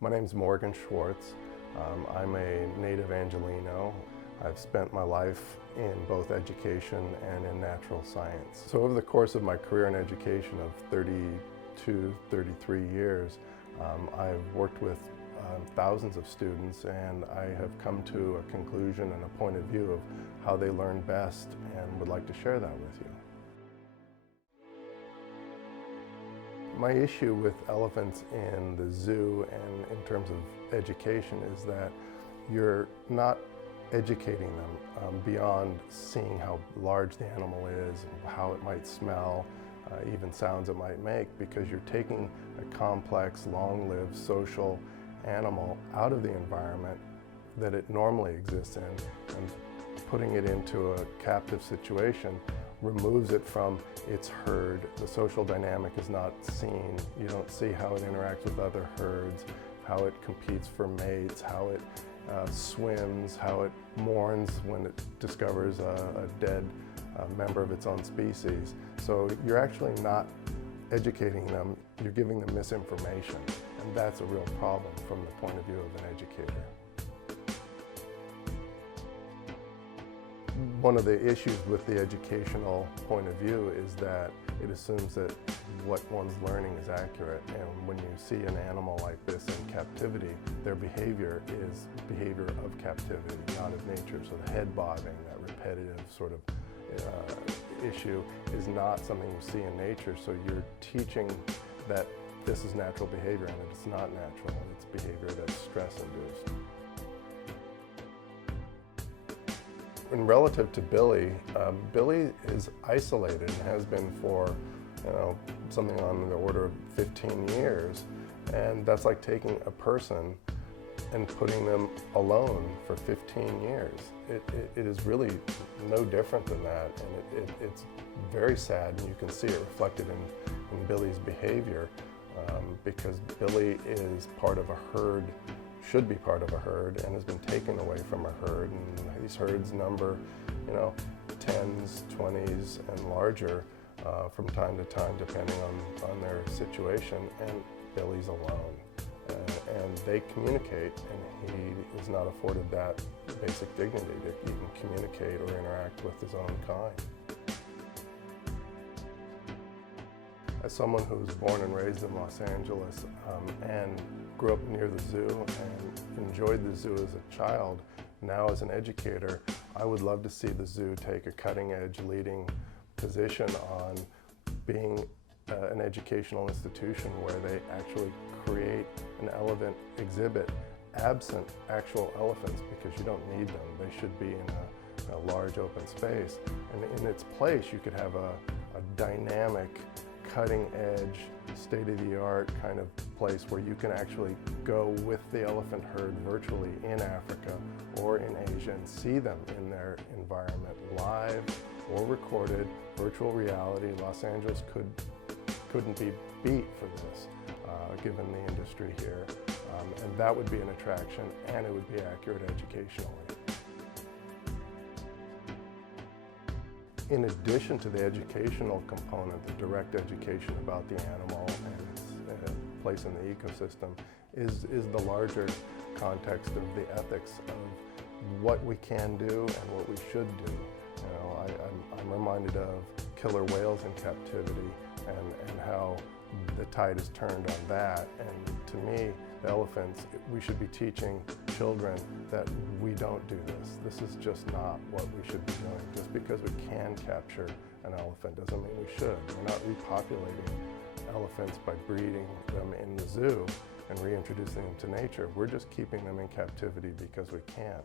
My name's Morgan Schwartz. I'm a native Angelino. I've spent my life in both education and in natural science. So over the course of my career in education of 32, 33 years, I've worked with thousands of students, and I have come to a conclusion and a point of view of how they learn best, and would like to share that with you. My issue with elephants in the zoo and in terms of education is that you're not educating them beyond seeing how large the animal is, how it might smell, even sounds it might make, because you're taking a complex, long-lived social animal out of the environment that it normally exists in and putting it into a captive situation removes it from its herd. The social dynamic is not seen. You don't see how it interacts with other herds, how it competes for mates, how it swims, how it mourns when it discovers a dead member of its own species. So you're actually not educating them, you're giving them misinformation. And that's a real problem from the point of view of an educator. One of the issues with the educational point of view is that it assumes that what one's learning is accurate, and when you see an animal like this in captivity, their behavior is behavior of captivity, not of nature. So the head bobbing, that repetitive sort of issue, is not something you see in nature. So you're teaching that this is natural behavior, and it's not natural. It's behavior that's stress-induced. And relative to Billy, Billy is isolated and has been for, something on the order of 15 years. And that's like taking a person and putting them alone for 15 years. It is really no different than that, and it's very sad, and you can see it reflected in Billy's behavior, because Billy is part of a herd, should be part of a herd, and has been taken away from a herd, and these herds number, 10s, 20s, and larger from time to time, depending on their situation, and Billy's alone. And they communicate, and he is not afforded that basic dignity to even communicate or interact with his own kind. As someone who was born and raised in Los Angeles and grew up near the zoo and enjoyed the zoo as a child, now as an educator, I would love to see the zoo take a cutting-edge leading position on being an educational institution where they actually create an elephant exhibit absent actual elephants, because you don't need them. They should be in a large open space. And in its place, you could have a dynamic, cutting-edge, state-of-the-art kind of place where you can actually go with the elephant herd virtually in Africa or in Asia and see them in their environment, live or recorded, virtual reality. Los Angeles couldn't be beat for this, given the industry here. And that would be an attraction, and it would be accurate educationally. In addition to the educational component, the direct education about the animal and its place in the ecosystem, is the larger context of the ethics of what we can do and what we should do. I'm reminded of killer whales in captivity and how the tide is turned on that. And to me, the elephants, we should be teaching children that we don't do this. This is just not what we should be doing. Just because we can capture an elephant doesn't mean we should. We're not repopulating elephants by breeding them in the zoo and reintroducing them to nature. We're just keeping them in captivity because we can.